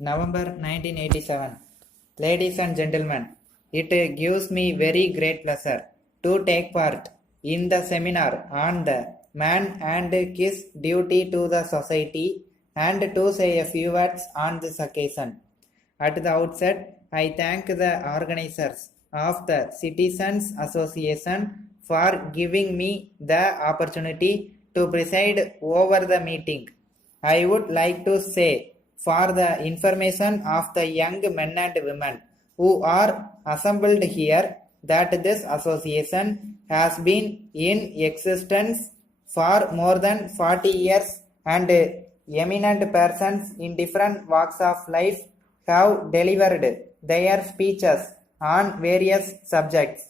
November 1987. Ladies and gentlemen, it gives me very great pleasure to take part in the seminar on the man and his duty to the society and to say a few words on this occasion. At the outset, I thank the organizers of the Citizens Association for giving me the opportunity to preside over the meeting. I would like to say, for the information of the young men and women who are assembled here, that this association has been in existence for more than 40 years and eminent persons in different walks of life have delivered their speeches on various subjects.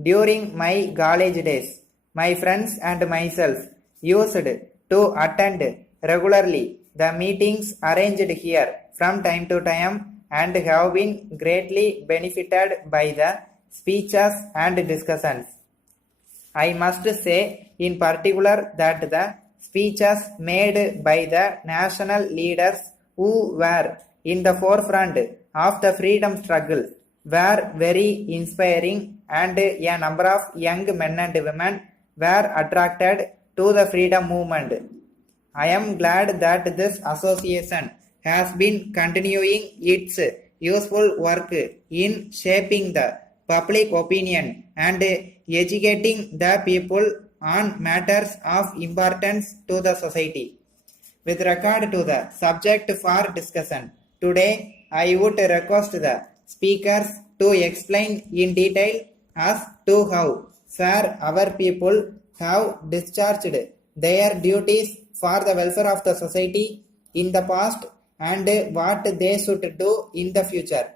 During my college days, my friends and myself used to attend regularly the meetings arranged here from time to time and have been greatly benefited by the speeches and discussions. I must say in particular that the speeches made by the national leaders who were in the forefront of the freedom struggle were very inspiring, and a number of young men and women were attracted to the freedom movement. I am glad that this association has been continuing its useful work in shaping the public opinion and educating the people on matters of importance to the society. With regard to the subject for discussion, today I would request the speakers to explain in detail as to how far our people have discharged their duties for the welfare of the society in the past and what they should do in the future.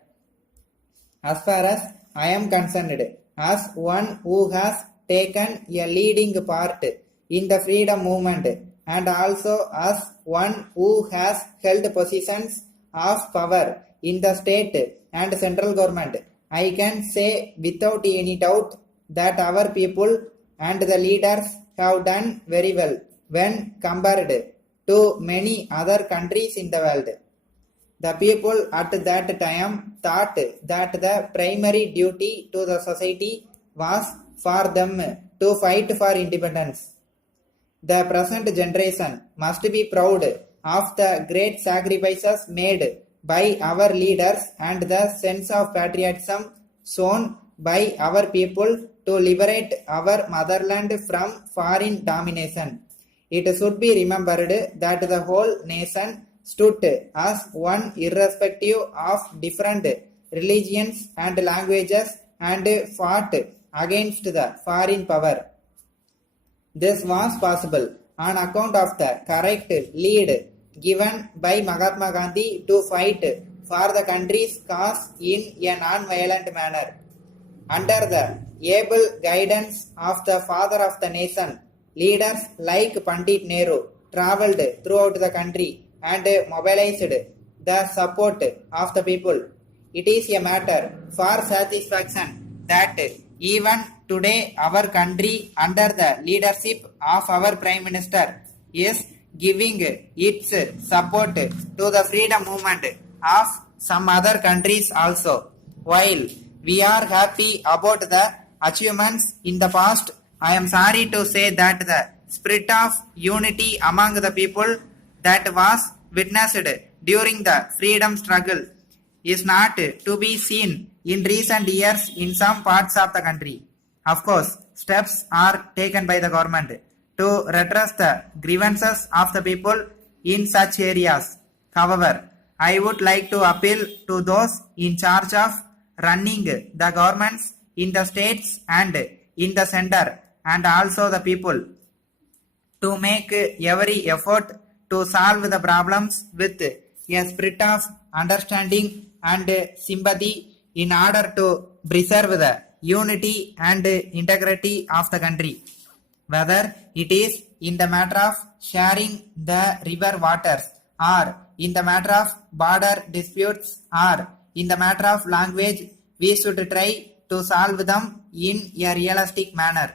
As far as I am concerned, as one who has taken a leading part in the freedom movement and also as one who has held positions of power in the state and central government, I can say without any doubt that our people and the leaders have done very well when compared to many other countries in the world. The people at that time thought that the primary duty to the society was for them to fight for independence. The present generation must be proud of the great sacrifices made by our leaders and the sense of patriotism shown by our people to liberate our motherland from foreign domination. It should be remembered that the whole nation stood as one irrespective of different religions and languages and fought against the foreign power. This was possible on account of the correct lead given by Mahatma Gandhi to fight for the country's cause in a non-violent manner. Under the able guidance of the father of the nation, leaders like Pandit Nehru travelled throughout the country and mobilized the support of the people. It is a matter for satisfaction that even today our country under the leadership of our Prime Minister is giving its support to the freedom movement of some other countries also. While we are happy about the achievements in the past, I am sorry to say that the spirit of unity among the people that was witnessed during the freedom struggle is not to be seen in recent years in some parts of the country. Of course, steps are taken by the government to redress the grievances of the people in such areas. However, I would like to appeal to those in charge of running the governments in the states and in the center and also the people to make every effort to solve the problems with a spirit of understanding and sympathy in order to preserve the unity and integrity of the country. Whether it is in the matter of sharing the river waters or in the matter of border disputes or in the matter of language, we should try to solve them in a realistic manner.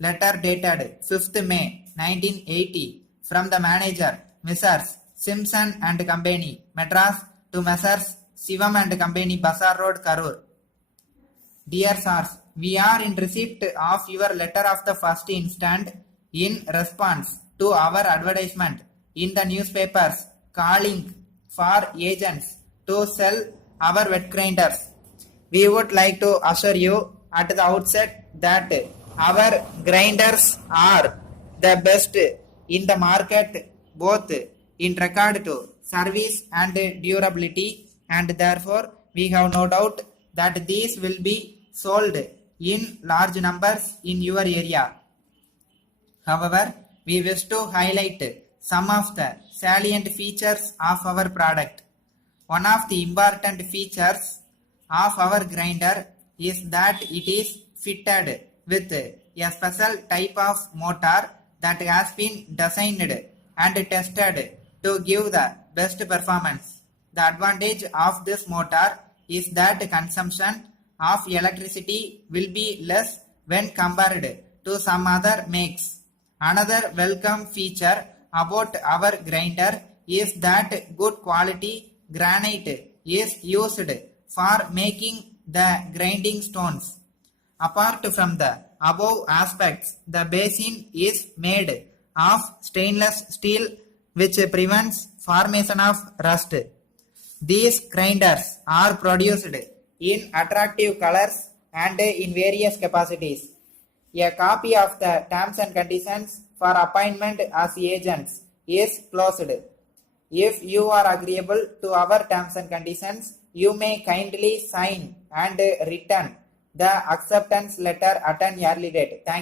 Letter dated 5th May 1980 from the manager, Messrs. Simpson and Company, Madras, to Messrs. Shivam and Company, Bazaar Road, Karur. Dear Sirs, we are in receipt of your letter of the first instant in response to our advertisement in the newspapers calling for agents to sell our wet grinders. We would like to assure you at the outset that our grinders are the best in the market, both in regard to service and durability, and therefore we have no doubt that these will be sold in large numbers in your area. However, we wish to highlight some of the salient features of our product. One of the important features of our grinder is that it is fitted with a special type of motor that has been designed and tested to give the best performance. The advantage of this motor is that consumption of electricity will be less when compared to some other makes. Another welcome feature about our grinder is that good quality granite is used for making the grinding stones. Apart from the above aspects, the basin is made of stainless steel which prevents formation of rust. These grinders are produced in attractive colors and in various capacities. A copy of the terms and conditions for appointment as agents is closed. If you are agreeable to our terms and conditions, you may kindly sign and return the acceptance letter at an early date. Thank